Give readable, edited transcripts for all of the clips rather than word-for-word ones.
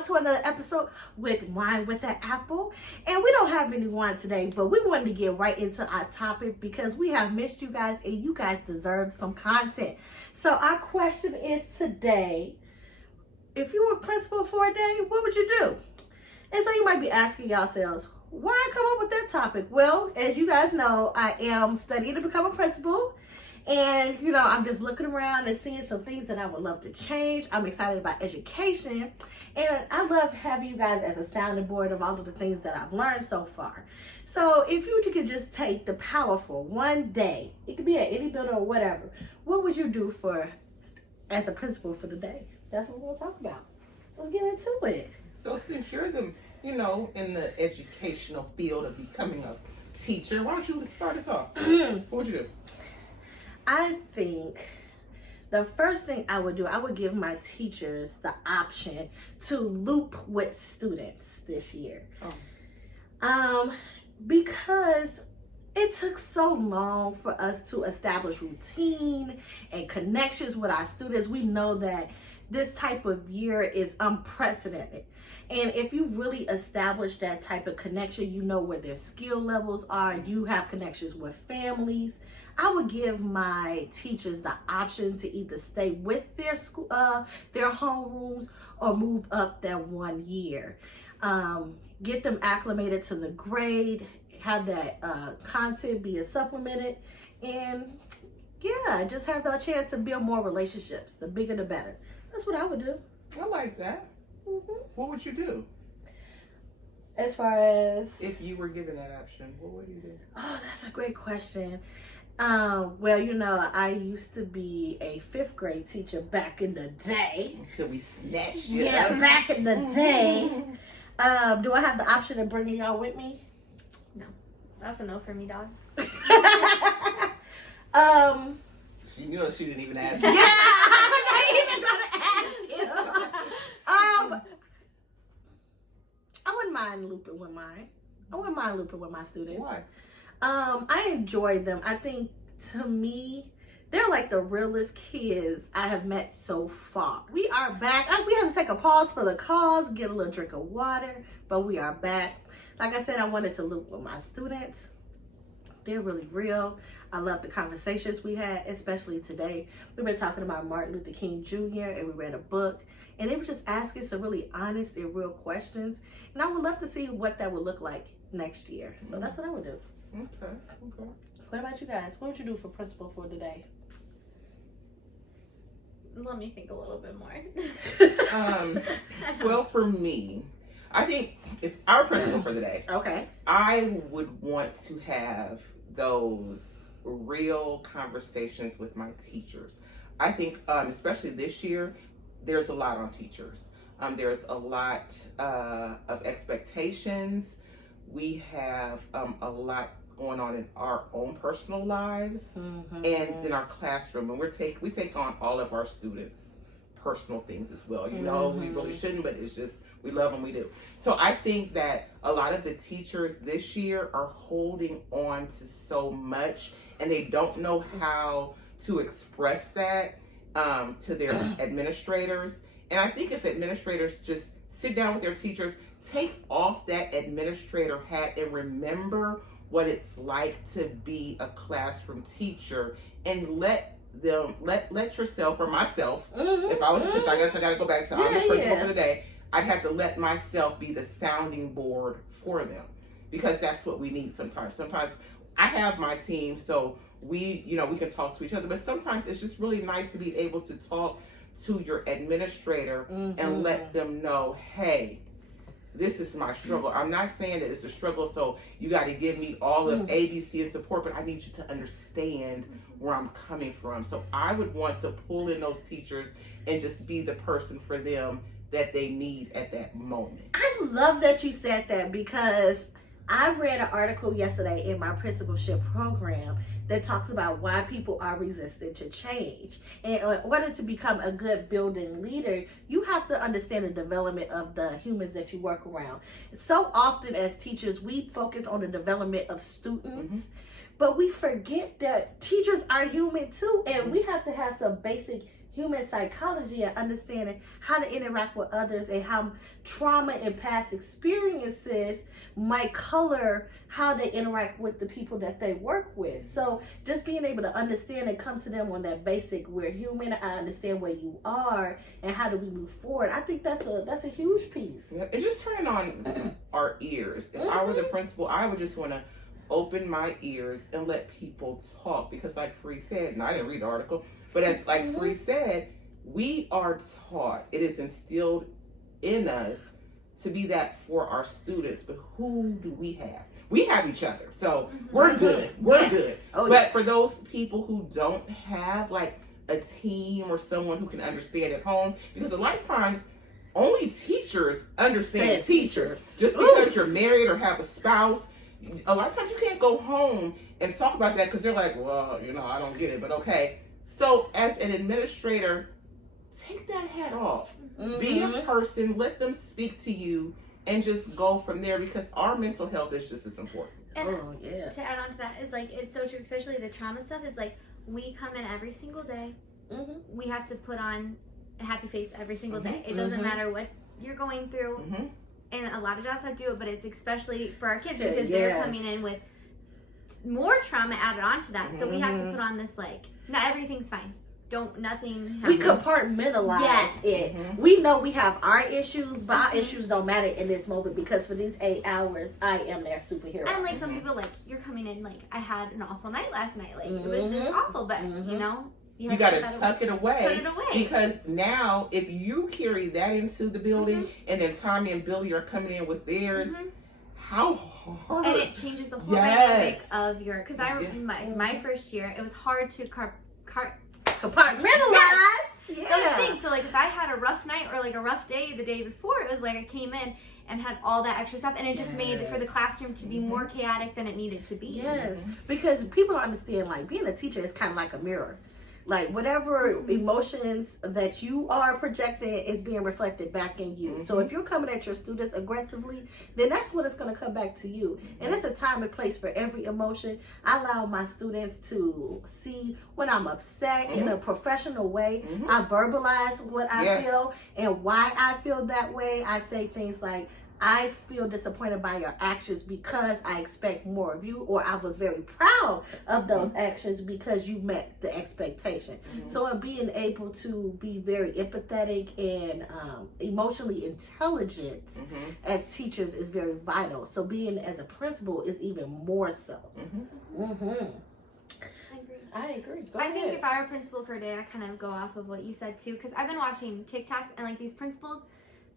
y'all to another episode with Wine with an Apple. And we don't have any wine today, but we wanted to get right into our topic because we have missed you guys and you guys deserve some content. So our question is today, if you were principal for a day, what would you do? And so you might be asking yourselves, why I come up with that topic? Well, as you guys know, I am studying to become a principal. And, I'm just looking around and seeing some things that I would love to change. I'm excited about education. And I love having you guys as a sounding board of all of the things that I've learned so far. So if you could just take the power for one day, it could be at any building or whatever, what would you do as a principal for the day? That's what we're going to talk about. Let's get into it. So since you're in the educational field of becoming a teacher, why don't you start us off? What would you do? I think the first thing I would do, I would give my teachers the option to loop with students this year. Because it took so long for us to establish routine and connections with our students. We know that this type of year is unprecedented. And if you really establish that type of connection, you know where their skill levels are, you have connections with families. I would give my teachers the option to either stay with their school, their homerooms, or move up that 1 year. Get them acclimated to the grade, have that content being supplemented, and just have the chance to build more relationships. The bigger, the better. That's what I would do. I like that. Mm-hmm. What would you do? As far as if you were given that option, what would you do? Oh, that's a great question. I used to be a 5th grade teacher back in the day. Until we snatched you. Yeah, back in the day. Do I have the option of bringing y'all with me? No. That's a no for me, dog. She knew she didn't even ask. Yeah, I'm not even gonna ask you. I wouldn't mind looping with mine. I wouldn't mind looping with my students. Why? I enjoy them. I think, to me, they're like the realest kids I have met so far. We are back. We had to take a pause for the cause, get a little drink of water, but we are back. Like I said, I wanted to loop with my students. They're really real. I love the conversations we had, especially today. We've been talking about Martin Luther King Jr. and we read a book. And they were just asking some really honest and real questions. And I would love to see what that would look like next year. So that's what I would do. Okay. What about you guys? What would you do for principal for today? Let me think a little bit more. Well, for me, I think if our principal for the day, okay, I would want to have those real conversations with my teachers. I think, especially this year, there's a lot on teachers. There's a lot of expectations. We have a lot going on in our own personal lives, and in our classroom, and we take on all of our students' personal things as well. We really shouldn't, but it's just we love them, we do. So I think that a lot of the teachers this year are holding on to so much, and they don't know how to express that to their administrators. And I think if administrators just sit down with their teachers, take off that administrator hat and remember what it's like to be a classroom teacher, and let yourself or myself, if I was, because I guess I got to go back to I'm the principal for the day, I'd have to let myself be the sounding board for them, because that's what we need sometimes. Sometimes I have my team, so we can talk to each other, but sometimes it's just really nice to be able to talk to your administrator and let them know, hey, this is my struggle. I'm not saying that it's a struggle, so you got to give me all of A, B, C, and support, but I need you to understand where I'm coming from. So I would want to pull in those teachers and just be the person for them that they need at that moment. I love that you said that, because I read an article yesterday in my principalship program that talks about why people are resistant to change. And in order to become a good building leader, you have to understand the development of the humans that you work around. So often as teachers, we focus on the development of students, but we forget that teachers are human too, and we have to have some basic human psychology and understanding how to interact with others and how trauma and past experiences might color how they interact with the people that they work with. So just being able to understand and come to them on that basic, we're human, I understand where you are and how do we move forward. I think that's a huge piece. Yeah, and just turning on our ears. If I were the principal, I would just want to open my ears and let people talk, because like Free said, and I didn't read the article, but as like Free said, we are taught, it is instilled in us to be that for our students, but who do we have? We have each other, so we're good. We're good. Oh, but for those people who don't have like a team or someone who can understand at home, because a lot of times only teachers understand teachers. Just because you're married or have a spouse, a lot of times you can't go home and talk about that because they're like, well, I don't get it, but okay. So as an administrator, take that hat off. Be a person, let them speak to you, and just go from there, because our mental health is just as important. And yeah. to add on to that is like, it's so true, especially the trauma stuff. It's like, we come in every single day. We have to put on a happy face every single day. It doesn't matter what you're going through. And a lot of jobs have to do it, but it's especially for our kids because they're coming in with more trauma added onto that. So we have to put on this, like, not everything's fine. Nothing we compartmentalize it. We know we have our issues, but our issues don't matter in this moment, because for these 8 hours, I am their superhero. And like some people, like, you're coming in, like, I had an awful night last night. Like, it was just awful, but, you got to tuck it away. Put it away. Because now, if you carry that into the building, and then Tommy and Billy are coming in with theirs, how hard. And it changes the whole dynamic of your, because I remember my first year, it was hard to compartmentalize those things. So like if I had a rough night or like a rough day the day before, it was like I came in and had all that extra stuff, and it just made for the classroom to be more chaotic than it needed to be. Yes, because people don't understand, like, being a teacher is kind of like a mirror. Like, whatever emotions that you are projecting is being reflected back in you. So if you're coming at your students aggressively, then that's what it's going to come back to you. And it's a time and place for every emotion. I allow my students to see when I'm upset in a professional way. I verbalize what I feel and why I feel that way. I say things like, I feel disappointed by your actions because I expect more of you, or I was very proud of those actions because you met the expectation. So in being able to be very empathetic and emotionally intelligent as teachers is very vital. So being as a principal is even more so. I agree. Go ahead. I think if I were principal for a day, I kind of go off of what you said too, because I've been watching TikToks, and like these principals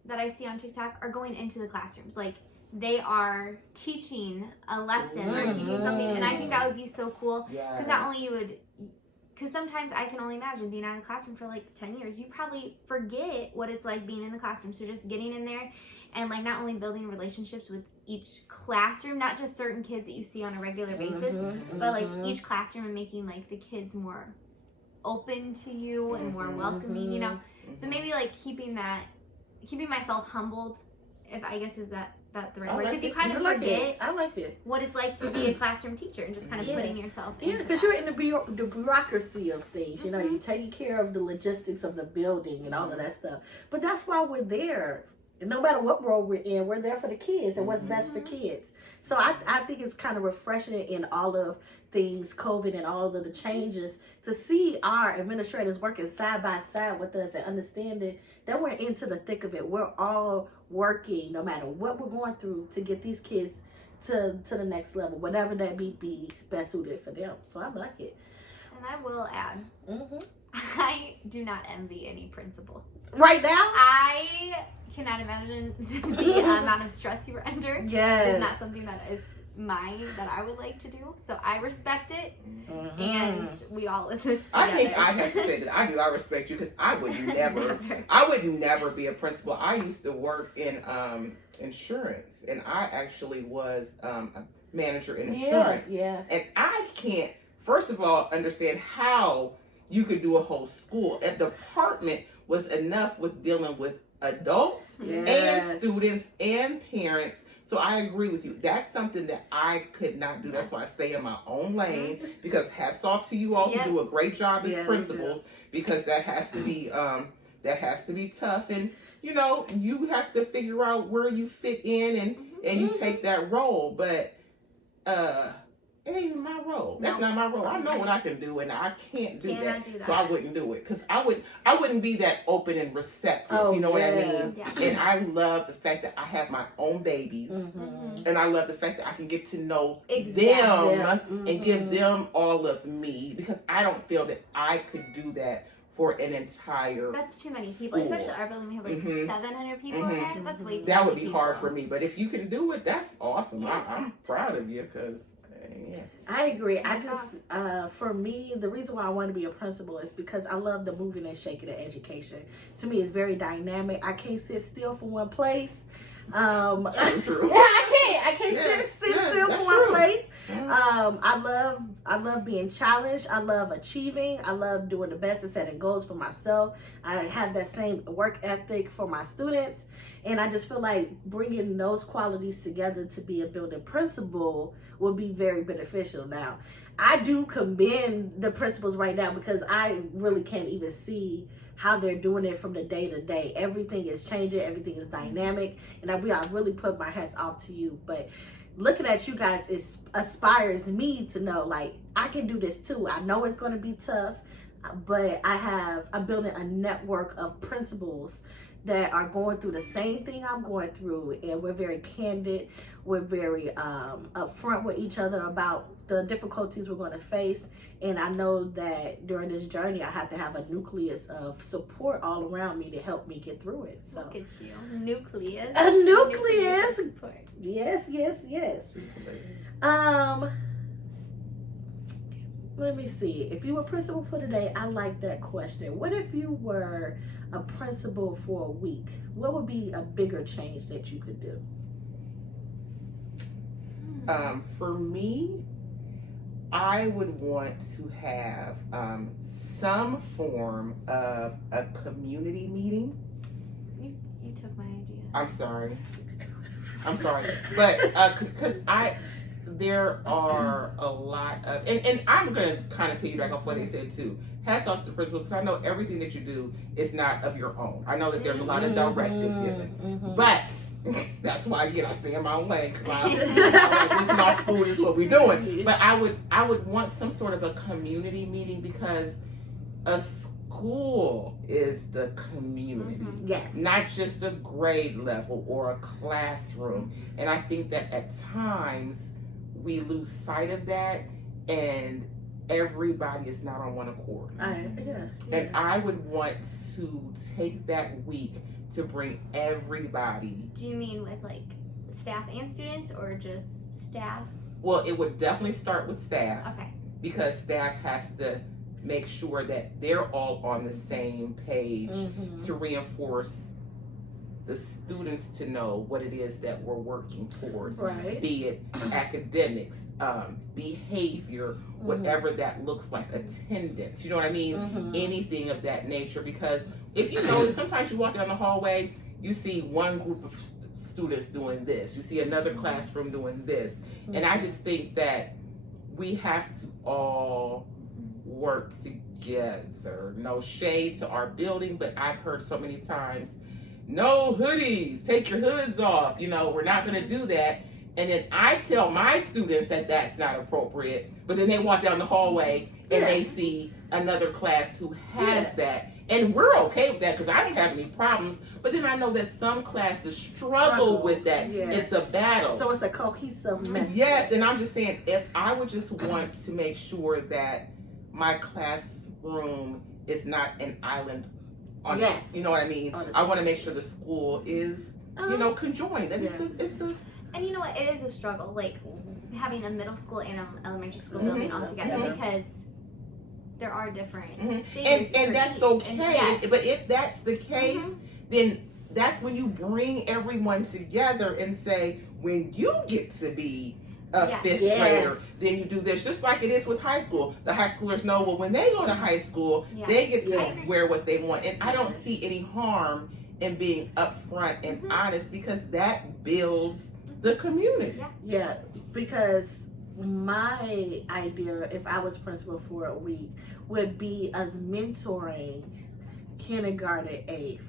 that I see on TikTok are going into the classrooms. Like, they are teaching a lesson or teaching something, and I think that would be so cool, because not only because sometimes I can only imagine being out of the classroom for like 10 years, you probably forget what it's like being in the classroom. So just getting in there and like not only building relationships with each classroom, not just certain kids that you see on a regular basis, but like each classroom, and making like the kids more open to you and more welcoming, So maybe like keeping myself humbled, if I guess is that the right word, because you kind of forget what it's like to be a classroom teacher and just kind of putting yourself into because you're in the bureaucracy of things. You're taking care of the logistics of the building and all of that stuff. But that's why we're there. No matter what role we're in, we're there for the kids and what's best for kids. So I think it's kind of refreshing in all of things, COVID and all of the changes, to see our administrators working side by side with us and understanding that we're into the thick of it. We're all working, no matter what we're going through, to get these kids to the next level, whatever that be best suited for them. So I like it. And I will add, I do not envy any principal. Right now? I cannot imagine the amount of stress you were under. Yes. It's not something that is that I would like to do. So I respect it, and we all in this together. I think I have to say that I do. I respect you, because I would never be a principal. I used to work in insurance, and I actually was a manager in insurance. And I can't, first of all, understand how you could do a whole school. A department was enough with dealing with adults and students and parents. So I agree with you. That's something that I could not do. That's why I stay in my own lane, because hats off to you all who do a great job as principals because that has to be tough, and you know, you have to figure out where you fit in, and you take that role, but it ain't even my role. That's not my role. I know what I can do, and I can't do that. So I wouldn't do it, because I wouldn't be that open and receptive. You know what I mean? Yeah. And I love the fact that I have my own babies, and I love the fact that I can get to know them and give them all of me, because I don't feel that I could do that for an entire. That's too many people, school. especially our building. We have like 700 people in there. That's way too That many would be people. hard for me, but if you can do it, that's awesome. I'm proud of you, because. Yeah. I agree. I just, for me, the reason why I want to be a principal is because I love the moving and shaking of education. To me, it's very dynamic. I can't sit still for one place. True. Yeah, I can't sit still for one place. Yeah. I love being challenged. I love achieving. I love doing the best and setting goals for myself. I have that same work ethic for my students. And I just feel like bringing those qualities together to be a building principal would be very beneficial. Now, I do commend the principals right now, because I really can't even see how they're doing it from the day to day. Everything is changing. Everything is dynamic. And I really put my hats off to you. But looking at you guys, it inspires me to know, like, I can do this too. I know it's going to be tough, but I'm building a network of principals that are going through the same thing I'm going through, and we're very candid. We're very upfront with each other about the difficulties we're going to face. And I know that during this journey, I have to have a nucleus of support all around me to help me get through it. So Look at you, nucleus. A nucleus. Support. Yes. Let me see. If you were principal for today, I like that question. What if you were a principal for a week? What would be a bigger change that you could do? For me, I would want to have some form of a community meeting. You took my idea. I'm sorry, but because there are a lot of, and I'm gonna kind of piggyback off what they said too. Hats off to the principals, because I know everything that you do is not of your own. I know that there's a lot of directive given, but that's why again I stay in my own lane, because this is my school, this is what we're doing. But I would want some sort of a community meeting, because a school is the community. Yes. Not just a grade level or a classroom. And I think that at times we lose sight of that, and everybody is not on one accord. And I would want to take that week to bring everybody. Do you mean with like staff and students, or just staff? Well, it would definitely start with staff. Okay. Because staff has to make sure that they're all on the same page to reinforce the students to know what it is that we're working towards, be it academics, behavior, whatever that looks like, attendance, you know what I mean? Anything of that nature. Because if you notice, sometimes you walk down the hallway, you see one group of students doing this, you see another classroom doing this, and I just think that we have to all work together. No shade to our building, but I've heard so many times, no hoodies, take your hoods off, you know, we're not going to do that. And then I tell my students that that's not appropriate, but then they walk down the hallway and they see another class who has that. And we're okay with that, because I don't have any problems. But then I know that some classes struggle with that. It's a battle. So it's a cohesive message. Yes, and I'm just saying, if I would just want to make sure that my classroom is not an island on you know what I mean? I want to make sure the school is, you know, conjoined. And it's a and you know what, it is a struggle, like having a middle school and an elementary school building all together, because there are different standards and for that's each. okay. But if that's the case, then that's when you bring everyone together and say, when you get to be a fifth grader, then you do this. Just like it is with high school. The high schoolers know, well, when they go to high school, they get to wear what they want. And I don't see any harm in being upfront and honest, because that builds the community. Yeah, because my idea, if I was principal for a week, would be us mentoring kindergarten, 8th,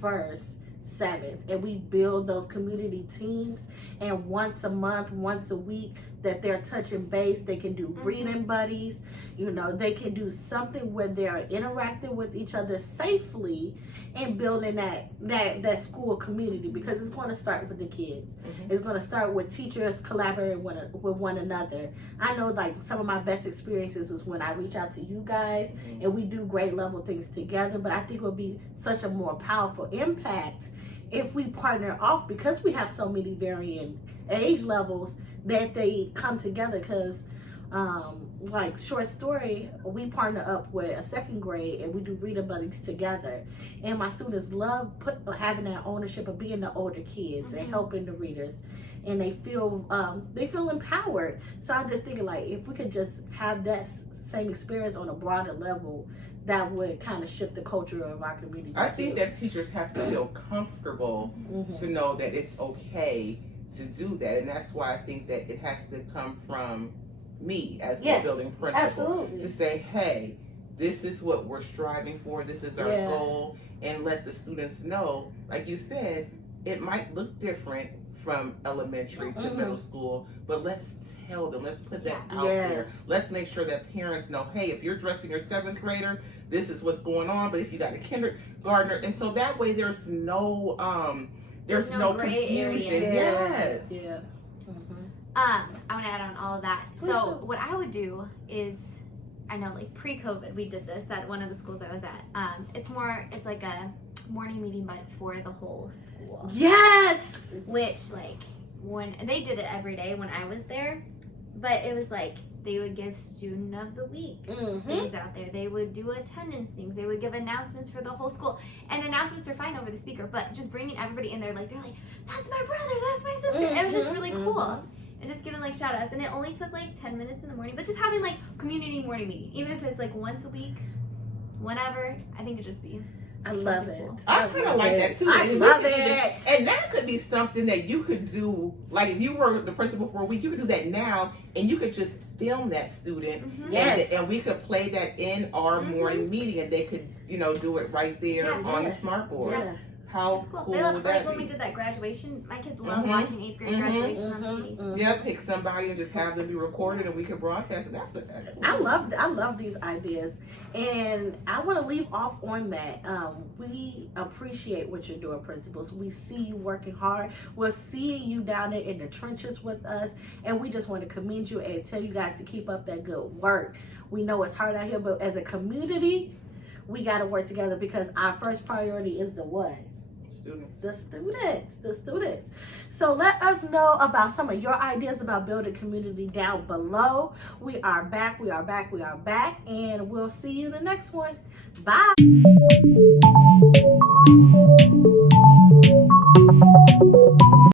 1st, 7th, and we build those community teams, and once a month, once a week, that they're touching base. They can do reading buddies, you know, they can do something where they're interacting with each other safely and building that school community, because it's going to start with the kids. It's going to start with teachers collaborating with one another. I know, like, some of my best experiences is when I reach out to you guys and we do grade level things together, but I think it would be such a more powerful impact if we partner off, because we have so many varying age levels, that they come together. Because like short story, we partner up with a 2nd grade and we do reading buddies together, and my students love having that ownership of being the older kids and helping the readers, and they feel empowered. So I'm just thinking, like, if we could just have that same experience on a broader level, that would kind of shift the culture of our community. I think that teachers have to feel comfortable to know that it's okay to do that, and that's why I think that it has to come from me as the building principal to say, hey, this is what we're striving for, this is our goal, and let the students know, like you said, it might look different from elementary to middle school, but let's tell them, let's put that out there. Let's make sure that parents know, hey, if you're dressing your 7th grader, this is what's going on, but if you got a kindergartner, and so that way there's no gray confusion. area. Yeah. I want to add on all of that. So what I would do is, I know, like, pre-COVID, we did this at one of the schools I was at. It's like a morning meeting, but for the whole school. Yes! Which, like, when they did it every day when I was there, but it was like they would give student of the week things out there. They would do attendance things. They would give announcements for the whole school. And announcements are fine over the speaker, but just bringing everybody in there, like, they're like, that's my brother, that's my sister. And it was just really cool. And just giving, like, shout outs. And it only took like 10 minutes in the morning, but just having, like, community morning meeting, even if it's like once a week, whenever, I think it'd just be I love it. I kind of like that too. I love it. And that could be something that you could do, like, if you were the principal for a week, you could do that now, and you could just film that student, and we could play that in our morning meeting, and they could, you know, do it right there on the smart board. How cool they would that like be? when we did that graduation, my kids love watching 8th grade graduation on TV. Yeah, pick somebody and just have them be recorded, and we could broadcast it. That's I love these ideas, and I want to leave off on that. We appreciate what you're doing, principals. We see you working hard. We're seeing you down there in the trenches with us, and we just want to commend you and tell you guys to keep up that good work. We know it's hard out here, but as a community, we got to work together, because our first priority is the what? The students. So let us know about some of your ideas about building community down below. We are back, and we'll see you in the next one. Bye.